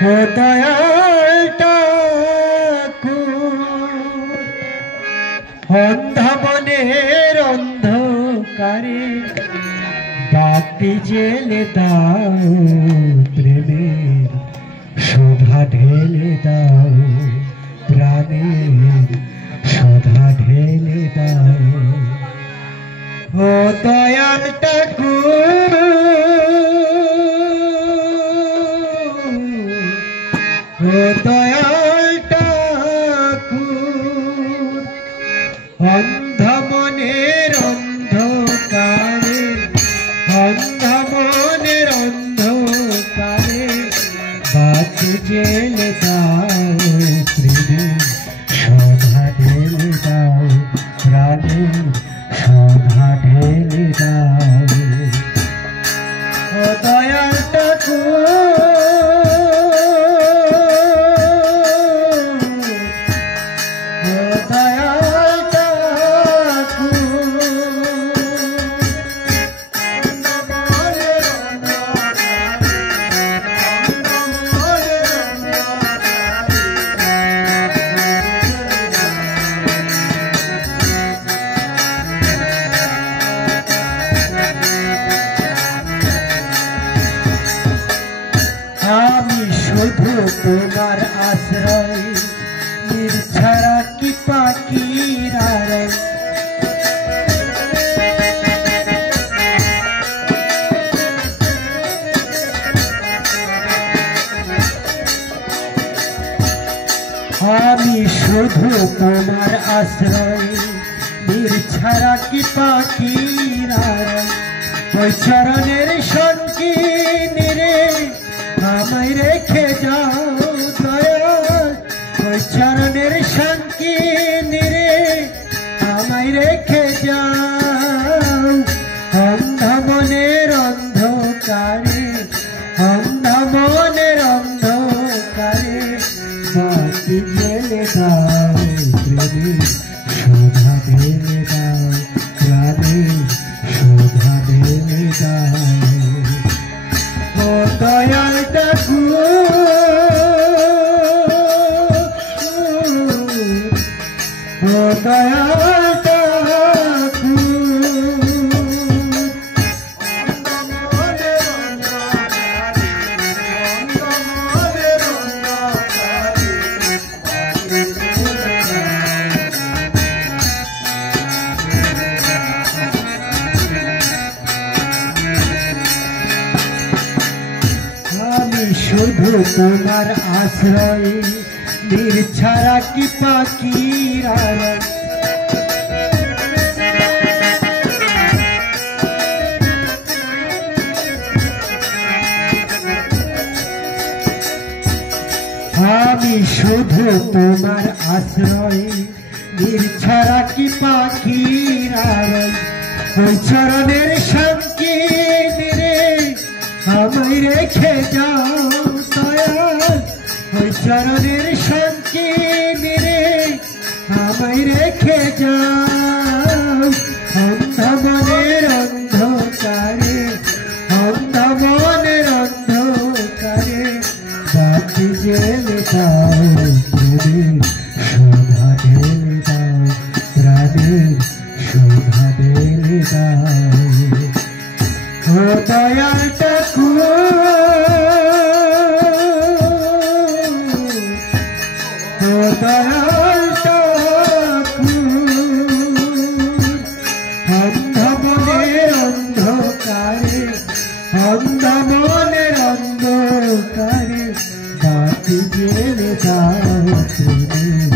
ও দয়াল ঠাকুর অন্ধা মনের অন্ধকারে বাতি জেলে দাও, প্রেমের সুধা ঢেলে দাও, প্রাণের সুধা ঢেলে দাও। ও দয়াল ঠাকুর ও দয়াল ঠাকুর অন্ধা মনের অন্ধকারে অন্ধা মনের অন্ধকারে বাতি জেলে দাও, প্রেমের সুধা ঢেলে দাও, প্রাণের সুধা ঢেলে দাও। ও দয়াল ঠাকুর আমি শুধু তোমার আশ্রয়, নির্ছাড়া কি পাখির আড়াই। আমি শুধু তোমার আশ্রয়, নির্ছাড়া কি পাখির আড়াই। ওই চরণের সঙ্গিনীরে আমায় রেখে যাও দয়াল, ওই চরণের সঙ্গিনীরে আমায় রেখে যাও। অন্ধা মনের অন্ধকারে অন্ধা মনের অন্ধকারে বাতি জেলে দাও, প্রেমের সুধা ঢেলে দাও, প্রাণের সুধা ঢেলে দাও। ও দয়াল ঠাকুর ও দয়াল আমি শুধু তোমার আশ্রয়, নির্ছাড়া কি পাখির আড়াই। আমি শুধু তোমার আশ্রয়, নির্ছাড়া কি পাখির আড়াই। ওই চরণের সঙ্গিনীরে আমায় রেখে যাও দয়াল, ওই চরণের সঙ্গিনীরে আমায় রেখে যাও। অন্ধা মনের অন্ধকারে অন্ধা মনের অন্ধকারে বাতি জেলে দাও, প্রেমের সুধা ঢেলে দাও, প্রাণের সুধা ঢেলে দাও। ও দয়াল ঠাকুর ও দয়াল ঠাকুর অন্ধা মনের অন্ধকারে অন্ধা মনের অন্ধকারে বাতি জেলে দাও, প্রেমের